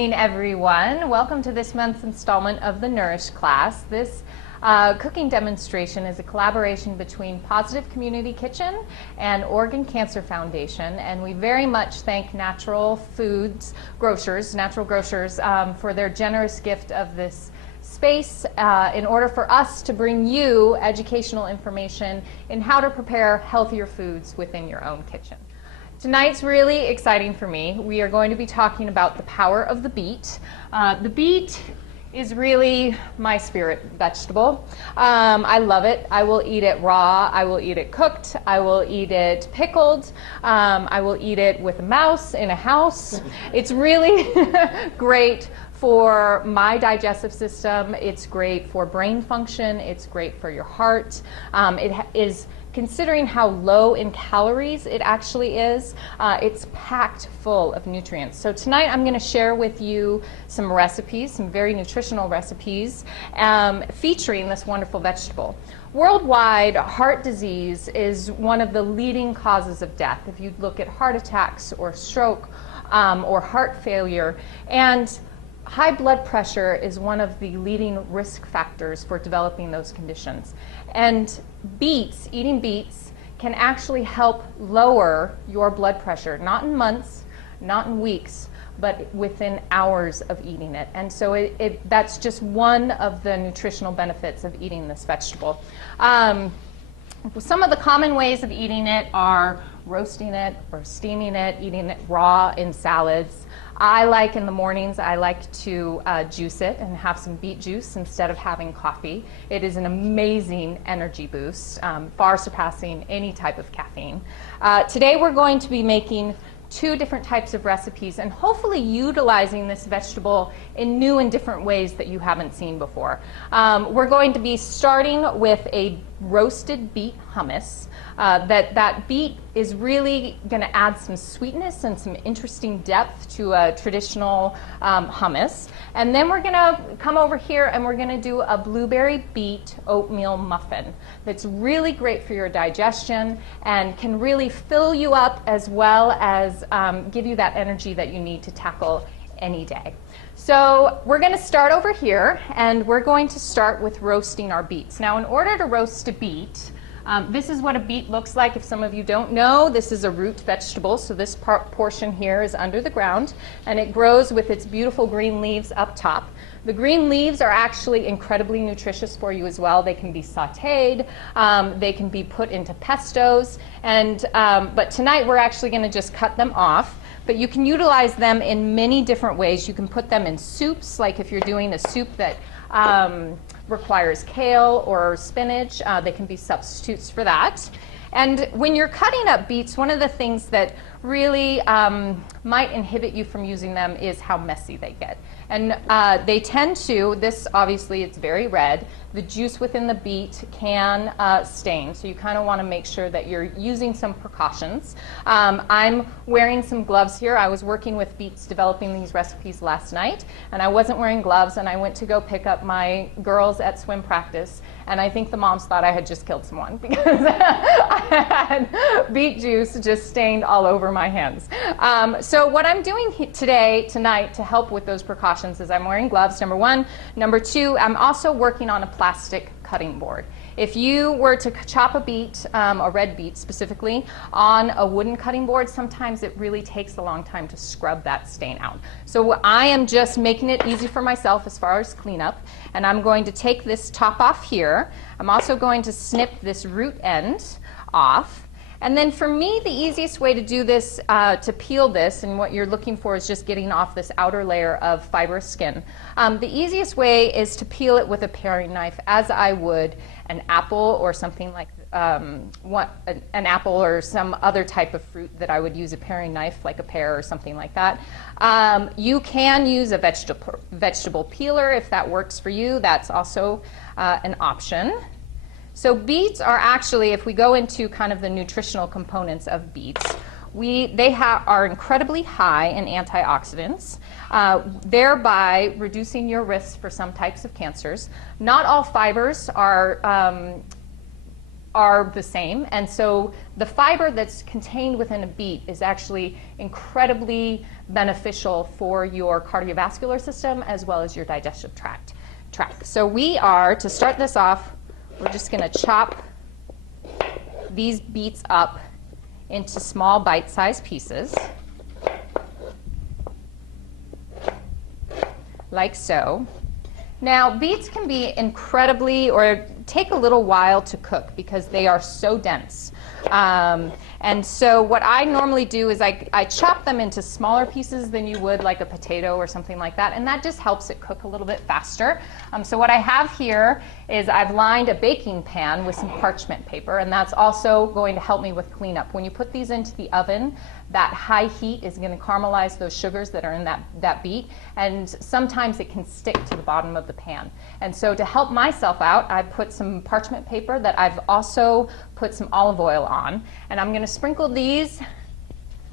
evening, everyone. Welcome to this month's installment of the Nourish class. This cooking demonstration is a collaboration between Positive Community Kitchen and Oregon Cancer Foundation, and we very much thank Natural Grocers, for their generous gift of this space in order for us to bring you educational information in how to prepare healthier foods within your own kitchen. Tonight's really exciting for me. We are going to be talking about the power of the beet. The beet is really my spirit vegetable. I love it. I will eat it raw. I will eat it cooked. I will eat it pickled. I will eat it with a mouse in a house. It's really great for my digestive system. It's great for brain function. It's great for your heart. It is, considering how low in calories it actually is, it's packed full of nutrients. So tonight I'm going to share with you some recipes, some very nutritional recipes, featuring this wonderful vegetable. Worldwide, heart disease is one of the leading causes of death. If you look at heart attacks or stroke or heart failure, and high blood pressure is one of the leading risk factors for developing those conditions. And beets, eating beets, can actually help lower your blood pressure, not in months, not in weeks, but within hours of eating it. And so that's just one of the nutritional benefits of eating this vegetable. Some of the common ways of eating it are roasting it or steaming it, eating it raw in salads. In the mornings, I like to juice it and have some beet juice instead of having coffee. It is an amazing energy boost, far surpassing any type of caffeine. Today we're going to be making two different types of recipes and hopefully utilizing this vegetable in new and different ways that you haven't seen before. We're going to be starting with a roasted beet hummus. That beet is really going to add some sweetness and some interesting depth to a traditional hummus. And then we're going to come over here and we're going to do a blueberry beet oatmeal muffin that's really great for your digestion and can really fill you up as well as give you that energy that you need to tackle any day. So we're going to start over here, and we're going to start with roasting our beets. Now, in order to roast a beet, this is what a beet looks like. If some of you don't know, this is a root vegetable, so this portion here is under the ground, and it grows with its beautiful green leaves up top. The green leaves are actually incredibly nutritious for you as well. They can be sautéed, they can be put into pestos, and but tonight we're actually going to just cut them off. But you can utilize them in many different ways. You can put them in soups, like if you're doing a soup that requires kale or spinach, they can be substitutes for that. And when you're cutting up beets, one of the things that really might inhibit you from using them is how messy they get. And they tend to, this obviously it's very red, the juice within the beet can stain, so you kind of want to make sure that you're using some precautions. I'm wearing some gloves here. I was working with beets developing these recipes last night, and I wasn't wearing gloves, and I went to go pick up my girls at swim practice, and I think the moms thought I had just killed someone because I had beet juice just stained all over my hands. So what I'm doing tonight to help with those precautions is I'm wearing gloves, number one. Number two, I'm also working on a plastic cutting board. If you were to chop a beet, a red beet specifically, on a wooden cutting board, sometimes it really takes a long time to scrub that stain out. So I am just making it easy for myself as far as cleanup, and I'm going to take this top off here. I'm also going to snip this root end off. And then for me, the easiest way to do this, to peel this, and what you're looking for is just getting off this outer layer of fibrous skin. The easiest way is to peel it with a paring knife, as I would an apple or something like an apple or some other type of fruit that I would use a paring knife, like a pear or something like that. You can use a vegetable peeler if that works for you. That's also an option. So beets are actually, if we go into kind of the nutritional components of beets, they are incredibly high in antioxidants, thereby reducing your risk for some types of cancers. Not all fibers are are the same, and so the fiber that's contained within a beet is actually incredibly beneficial for your cardiovascular system as well as your digestive tract. So we are, to start this off, we're just going to chop these beets up into small bite-sized pieces, like so. Now, beets can be incredibly, or take a little while to cook because they are so dense. And so what I normally do is I chop them into smaller pieces than you would like a potato or something like that, and that just helps it cook a little bit faster. So what I have here is I've lined a baking pan with some parchment paper, and that's also going to help me with cleanup. When you put these into the oven, that high heat is going to caramelize those sugars that are in that beet, and sometimes it can stick to the bottom of the pan. And so to help myself out, I put some parchment paper that I've also put some olive oil on, and I'm going to sprinkle these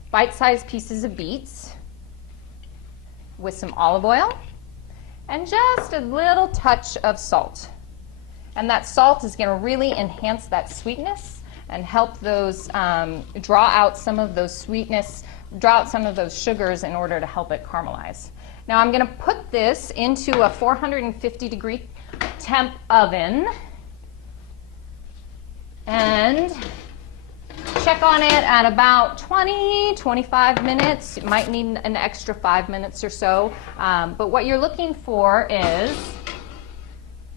bite-sized pieces of beets with some olive oil and just a little touch of salt. And that salt is going to really enhance that sweetness and help those draw out some of those sweetness, draw out some of those sugars in order to help it caramelize. Now I'm going to put this into a 450-degree temp oven and check on it at about 20-25 minutes. It might need an extra 5 minutes or so, but what you're looking for is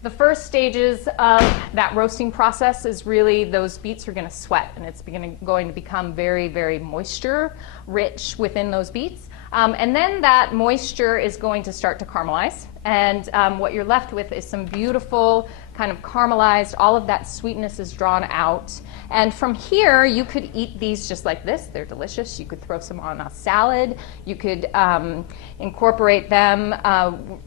the first stages of that roasting process is really those beets are going to sweat, and it's going to become very, very moisture rich within those beets. And then that moisture is going to start to caramelize, and what you're left with is some beautiful kind of caramelized, all of that sweetness is drawn out. And from here, you could eat these just like this. They're delicious. You could throw some on a salad. You could incorporate them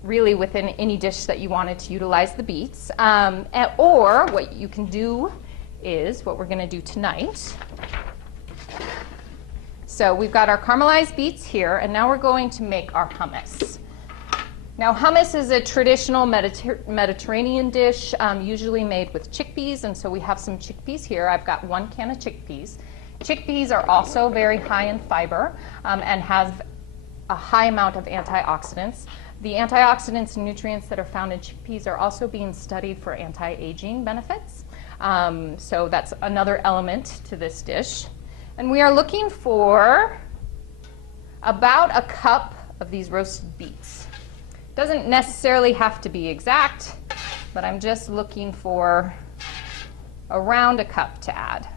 really within any dish that you wanted to utilize the beets. Or what you can do is what we're going to do tonight. So we've got our caramelized beets here, and now we're going to make our hummus. Now, hummus is a traditional Mediterranean dish, usually made with chickpeas, and so we have some chickpeas here. I've got 1 can of chickpeas. Chickpeas are also very high in fiber and have a high amount of antioxidants. The antioxidants and nutrients that are found in chickpeas are also being studied for anti-aging benefits. So that's another element to this dish. And we are looking for about a cup of these roasted beets. Doesn't necessarily have to be exact, but I'm just looking for around a cup to add.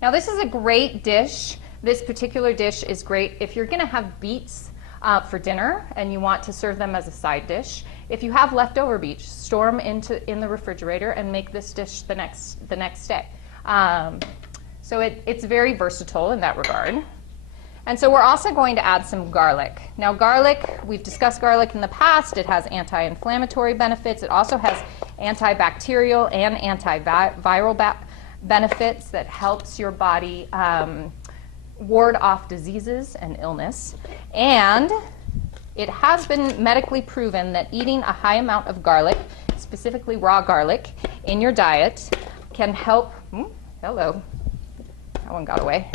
Now this is a great dish. This particular dish is great if you're going to have beets for dinner and you want to serve them as a side dish. If you have leftover beets, store them in the refrigerator and make this dish the next day. So it's very versatile in that regard. And so we're also going to add some garlic. Now garlic, we've discussed garlic in the past. It has anti-inflammatory benefits. It also has antibacterial and antiviral benefits that helps your body ward off diseases and illness. And it has been medically proven that eating a high amount of garlic, specifically raw garlic, in your diet can help, hello, that one got away.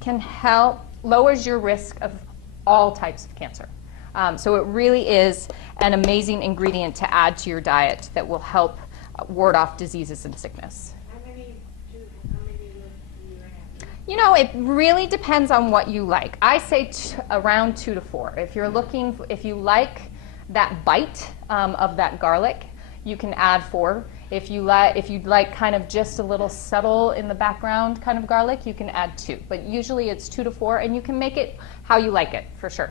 Can help, lowers your risk of all types of cancer. So it really is an amazing ingredient to add to your diet that will help ward off diseases and sickness. How many do you have? You know, it really depends on what you like. I say around 2 to 4. If you like that bite of that garlic, you can add 4. If you'd like kind of just a little subtle in the background kind of garlic, you can add 2. But usually it's 2 to 4, and you can make it how you like it, for sure.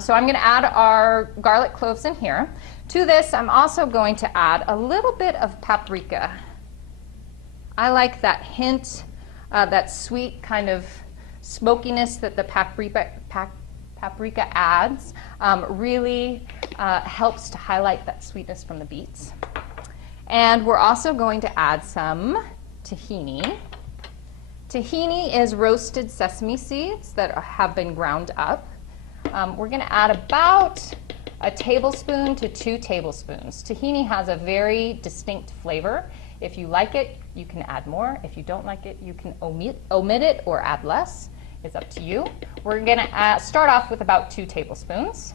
So I'm going to add our garlic cloves in here. To this, I'm also going to add a little bit of paprika. I like that hint, that sweet kind of smokiness that the paprika adds. Really helps to highlight that sweetness from the beets. And we're also going to add some tahini. Tahini is roasted sesame seeds that have been ground up. We're going to add about a tablespoon to 2 tablespoons. Tahini has a very distinct flavor. If you like it, you can add more. If you don't like it, you can omit it or add less. It's up to you. We're going to start off with about 2 tablespoons.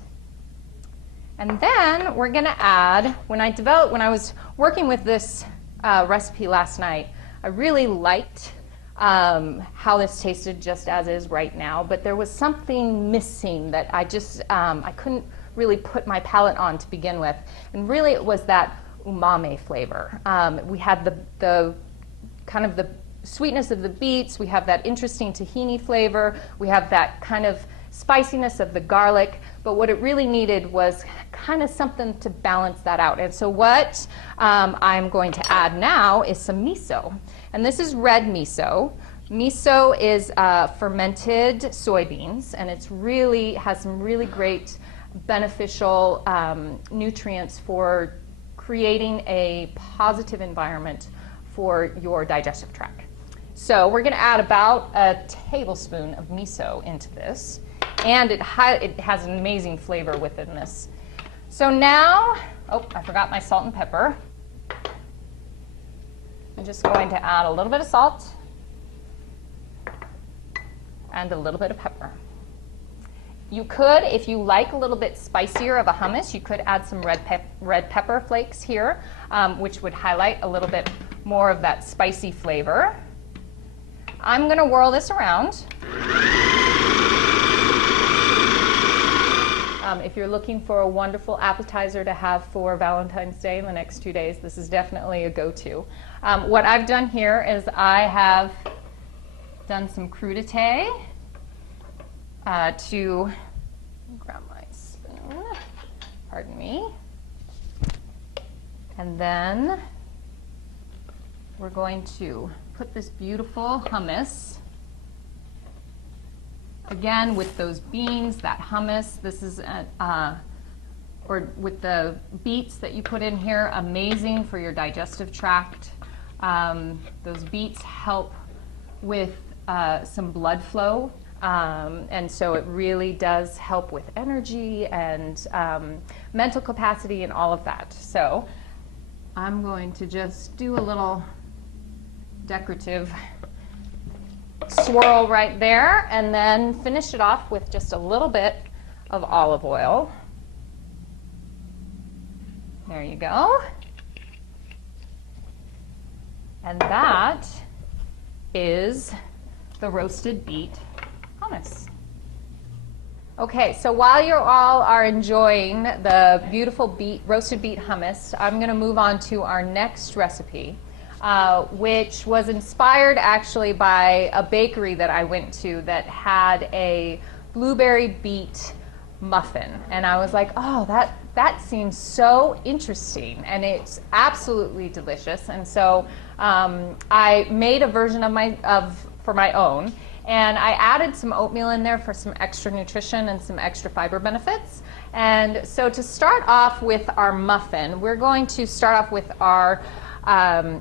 And then we're going to add, when I was working with this recipe last night, I really liked how this tasted just as is right now, but there was something missing that I couldn't really put my palate on to begin with. And really it was that umami flavor. We had the kind of the sweetness of the beets, we have that interesting tahini flavor, we have that kind of spiciness of the garlic, but what it really needed was kind of something to balance that out. And so what I'm going to add now is some miso. And this is red miso. Miso is fermented soybeans, and it's really has some really great beneficial nutrients for creating a positive environment for your digestive tract. So we're going to add about a tablespoon of miso into this, and it has an amazing flavor within this. So now, oh, I forgot my salt and pepper. I'm just going to add a little bit of salt and a little bit of pepper. You could, if you like a little bit spicier of a hummus, you could add some red pepper flakes here, which would highlight a little bit more of that spicy flavor. I'm going to whirl this around. If you're looking for a wonderful appetizer to have for Valentine's Day in the next 2 days, this is definitely a go-to. What I've done here is I have done some crudité to grab my spoon, pardon me, and then we're going to put this beautiful hummus, again with those beans, that hummus, this is or with the beets that you put in here, amazing for your digestive tract. Those beets help with some blood flow, and so it really does help with energy and mental capacity and all of that. So I'm going to just do a little decorative swirl right there, and then finish it off with just a little bit of olive oil. There you go. And that is the roasted beet hummus. Okay, so while you all are enjoying the beautiful roasted beet hummus, I'm going to move on to our next recipe, which was inspired actually by a bakery that I went to that had a blueberry beet muffin. And I was like, oh, that seems so interesting, and it's absolutely delicious. And so I made a version for my own, and I added some oatmeal in there for some extra nutrition and some extra fiber benefits. And so to start off with our muffin, we're going to start off with our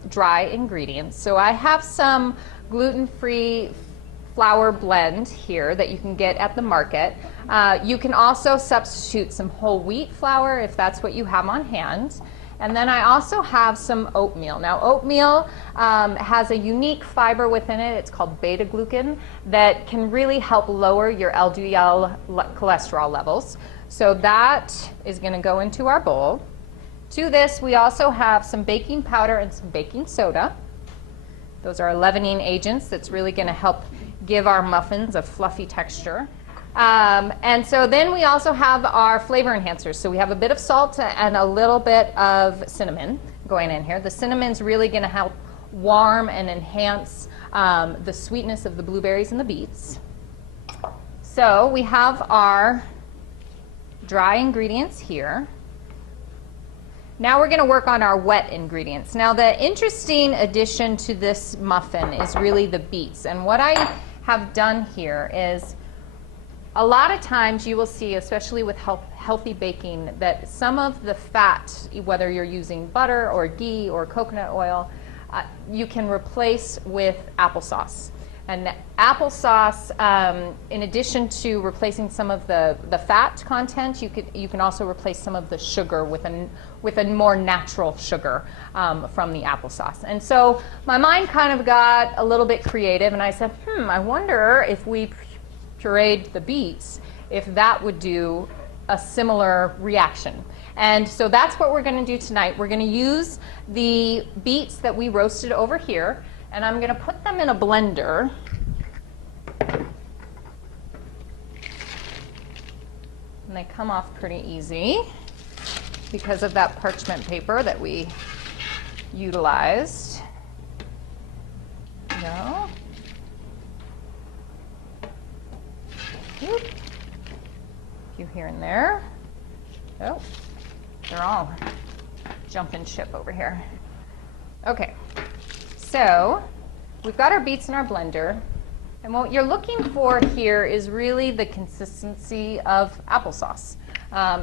dry ingredients. So I have some gluten-free flour blend here that you can get at the market. You can also substitute some whole wheat flour if that's what you have on hand. And then I also have some oatmeal. Now oatmeal has a unique fiber within it. It's called beta-glucan that can really help lower your LDL cholesterol levels. So that is going to go into our bowl. To this, we also have some baking powder and some baking soda. Those are leavening agents that's really going to help give our muffins a fluffy texture. And so then we also have our flavor enhancers. So we have a bit of salt and a little bit of cinnamon going in here. The cinnamon's really going to help warm and enhance the sweetness of the blueberries and the beets. So we have our dry ingredients here. Now we're going to work on our wet ingredients. Now the interesting addition to this muffin is really the beets. And what I have done here is a lot of times you will see, especially with healthy baking, that some of the fat, whether you're using butter or ghee or coconut oil, you can replace with applesauce. And applesauce, in addition to replacing some of the fat content, you can also replace some of the sugar with a more natural sugar from the applesauce. And so my mind kind of got a little bit creative, and I said, I wonder if we pureed the beets, if that would do a similar reaction. And so that's what we're going to do tonight. We're going to use the beets that we roasted over here, and I'm going to put them in a blender. And they come off pretty easy because of that parchment paper that we utilized. No. Whoop. A few here and there. Oh, they're all jumping ship over here. Okay, so we've got our beets in our blender, and what you're looking for here is really the consistency of applesauce.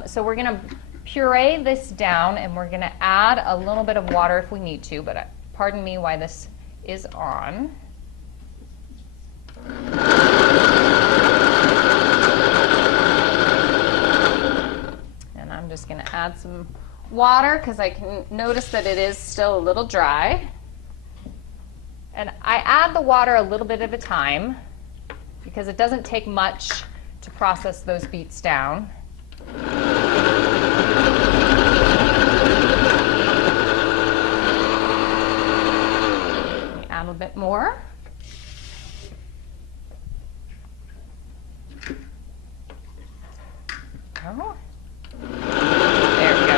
So we're going to puree this down, and we're going to add a little bit of water if we need to, but pardon me while this is on. And I'm just going to add some water because I can notice that it is still a little dry. And I add the water a little bit at a time because it doesn't take much to process those beets down. Add a bit more. Oh. There we go.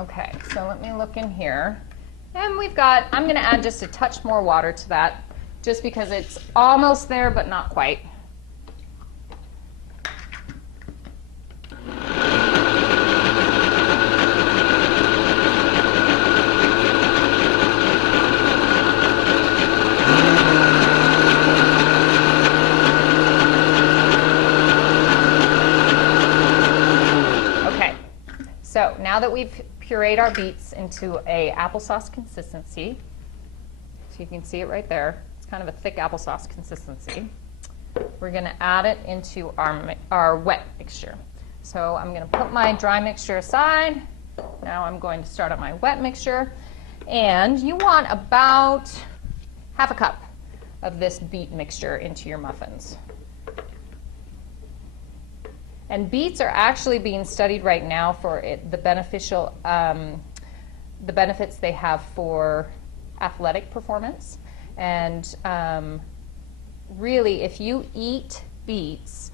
Okay, so let me look in here. And we've got, I'm going to add just a touch more water to that, just because it's almost there, but not quite. So now that we've pureed our beets into a applesauce consistency, so you can see it right there, it's kind of a thick applesauce consistency, we're going to add it into our wet mixture. So I'm going to put my dry mixture aside. Now I'm going to start on my wet mixture. And you want about half a cup of this beet mixture into your muffins. And beets are actually being studied right now for the benefits they have for athletic performance. And really, if you eat beets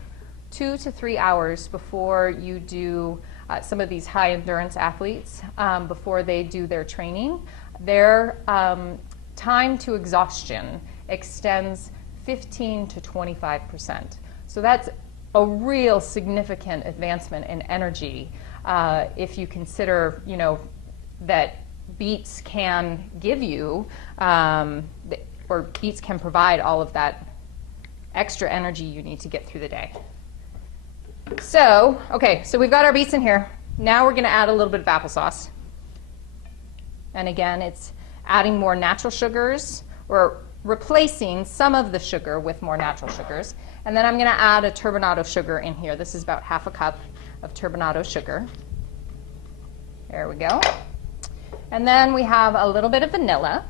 2 to 3 hours before you do some of these high endurance athletes, before they do their training, their time to exhaustion extends 15 to 25%. So that's a real significant advancement in energy if you consider, that beets can give you, or beets can provide all of that extra energy you need to get through the day. So, okay, so we've got our beets in here. Now we're going to add a little bit of applesauce. And again, it's adding more natural sugars, or replacing some of the sugar with more natural sugars. And then I'm going to add a turbinado sugar in here. This is about half a cup of turbinado sugar. There we go. And then we have a little bit of vanilla.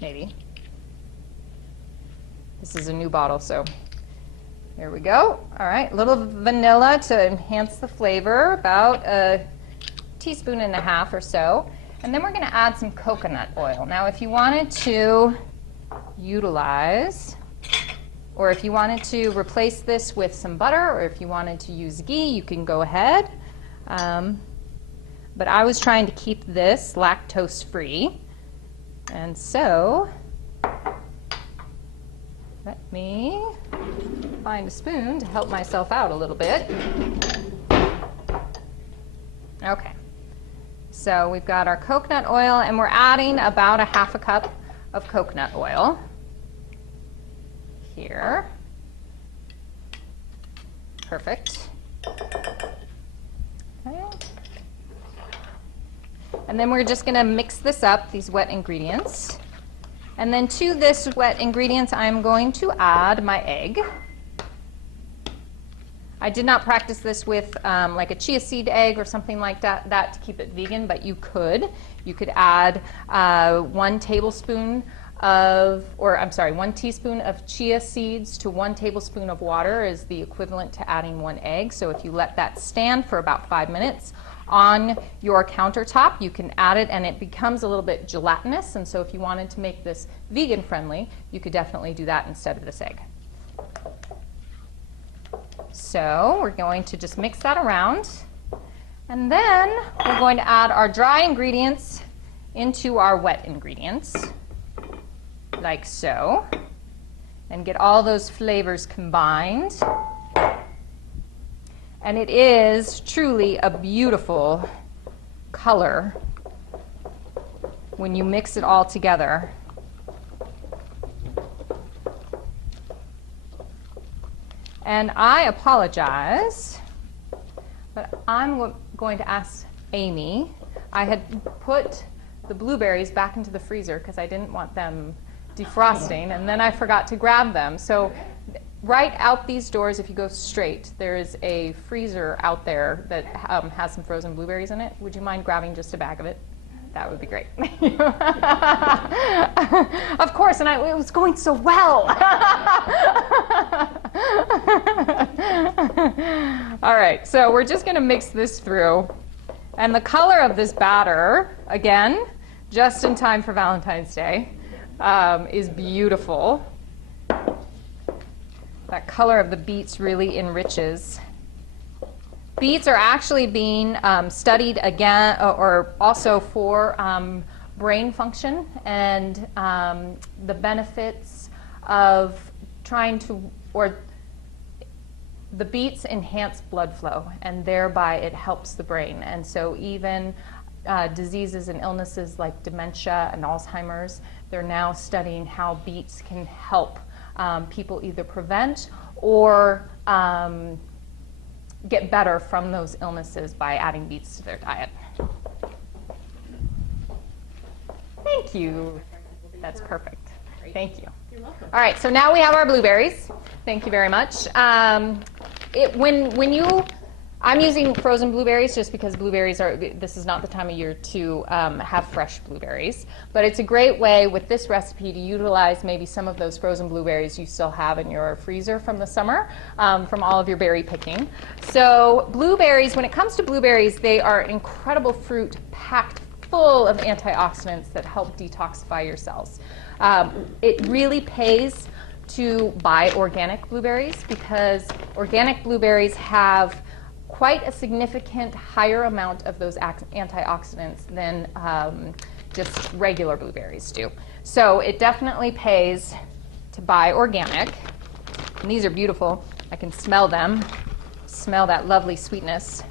Maybe. This is a new bottle, so there we go. All right, a little vanilla to enhance the flavor, about a teaspoon and a half or so. And then we're going to add some coconut oil. Now, if you wanted to utilize, or if you wanted to replace this with some butter, or if you wanted to use ghee, you can go ahead. But I was trying to keep this lactose free. And so, let me find a spoon to help myself out a little bit. Okay. So we've got our coconut oil, and we're adding about a half a cup of coconut oil here. Perfect. Okay. And then we're just going to mix this up, these wet ingredients. And then to this wet ingredients, I'm going to add my egg. I did not practice this with like a chia seed egg or something like that to keep it vegan, but you could. You could add 1 tablespoon of, or I'm sorry, 1 teaspoon of chia seeds to 1 tablespoon of water is the equivalent to adding 1 egg. So if you let that stand for about 5 minutes on your countertop, you can add it and it becomes a little bit gelatinous. And so if you wanted to make this vegan friendly, you could definitely do that instead of this egg. So we're going to just mix that around. And then we're going to add our dry ingredients into our wet ingredients, like so, and get all those flavors combined. And it is truly a beautiful color when you mix it all together. And I apologize, but I'm going to ask Amy. I had put the blueberries back into the freezer because I didn't want them defrosting, and then I forgot to grab them. So right out these doors, if you go straight, there is a freezer out there that has some frozen blueberries in it. Would you mind grabbing just a bag of it? That would be great. Of course, and it was going so well. All right, so we're just going to mix this through. And the color of this batter, again, just in time for Valentine's Day, is beautiful. That color of the beets really enriches. Beets are actually being studied again, or also for brain function and the benefits of trying to, or the beets enhance blood flow, and thereby it helps the brain. And so even diseases and illnesses like dementia and Alzheimer's, they're now studying how beets can help people either prevent or get better from those illnesses by adding beets to their diet. Thank you. That's perfect. Thank you. You're welcome. All right, so now we have our blueberries. Thank you very much. I'm using frozen blueberries just because this is not the time of year to have fresh blueberries. But it's a great way with this recipe to utilize maybe some of those frozen blueberries you still have in your freezer from the summer, from all of your berry picking. So blueberries, when it comes to blueberries, they are an incredible fruit packed full of antioxidants that help detoxify your cells. It really pays to buy organic blueberries because organic blueberries have quite a significant higher amount of those antioxidants than just regular blueberries do. So it definitely pays to buy organic. And these are beautiful. I can smell them. Smell that lovely sweetness.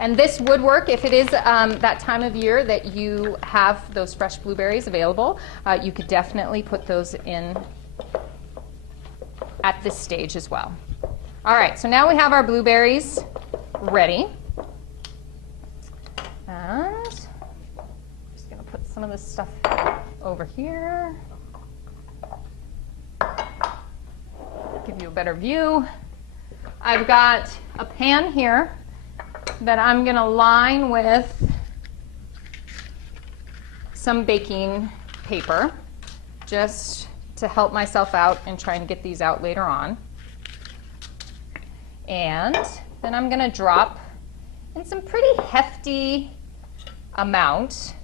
And this would work if it is that time of year that you have those fresh blueberries available. You could definitely put those in at this stage as well. All right, so now we have our blueberries ready. And I'm just going to put some of this stuff over here. Give you a better view. I've got a pan here that I'm going to line with some baking paper just to help myself out and try and get these out later on. And then I'm going to drop in some pretty hefty amount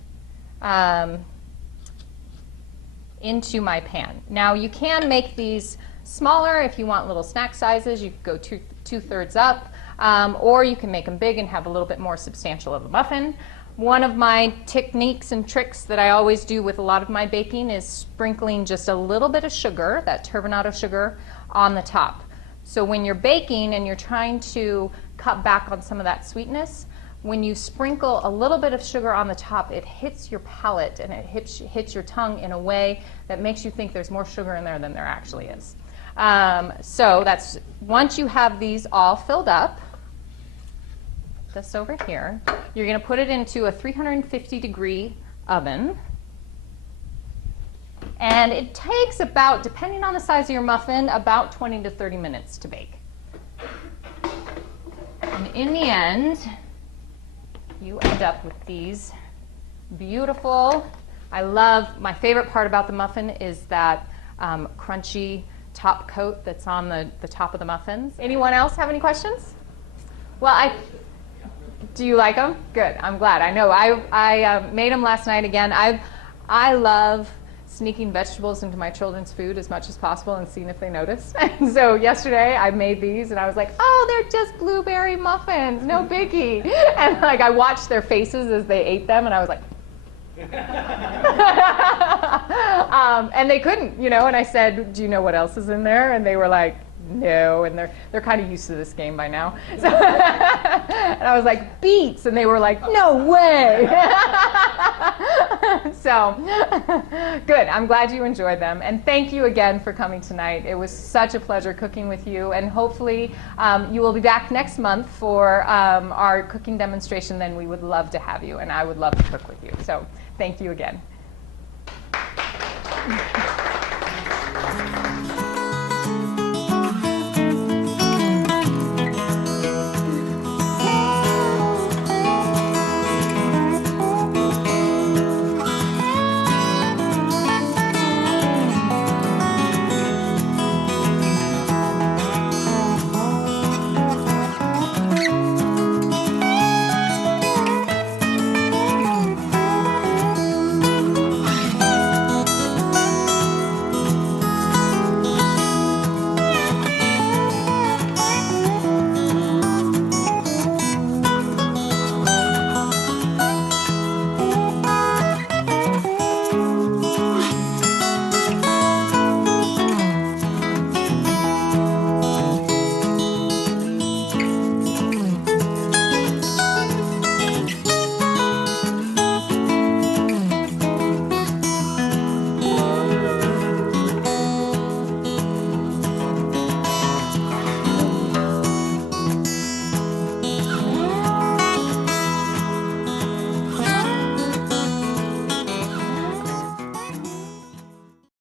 into my pan. Now you can make these smaller if you want little snack sizes. You could go two-thirds up, or you can make them big and have a little bit more substantial of a muffin. One of my techniques and tricks that I always do with a lot of my baking is sprinkling just a little bit of sugar, that turbinado sugar, on the top. So when you're baking and you're trying to cut back on some of that sweetness, when you sprinkle a little bit of sugar on the top, it hits your palate and it hits your tongue in a way that makes you think there's more sugar in there than there actually is. So that's once you have these all filled up, this over here, you're going to put it into a 350-degree oven. And it takes about, depending on the size of your muffin, about 20 to 30 minutes to bake. And in the end, you end up with these beautiful, my favorite part about the muffin is that crunchy top coat that's on the top of the muffins. Anyone else have any questions? Well, do you like them? Good, I'm glad. I know, I made them last night again. I love sneaking vegetables into my children's food as much as possible and seeing if they notice. And so yesterday I made these and I was like, oh, they're just blueberry muffins, no biggie. And like I watched their faces as they ate them and I was like, and they couldn't, and I said, do you know what else is in there? And they were like, no, and they're kind of used to this game by now. So and I was like, beets, and they were like, no way. So good, I'm glad you enjoyed them, and thank you again for coming tonight. It was such a pleasure cooking with you, and hopefully you will be back next month for our cooking demonstration. Then we would love to have you, and I would love to cook with you. So thank you again.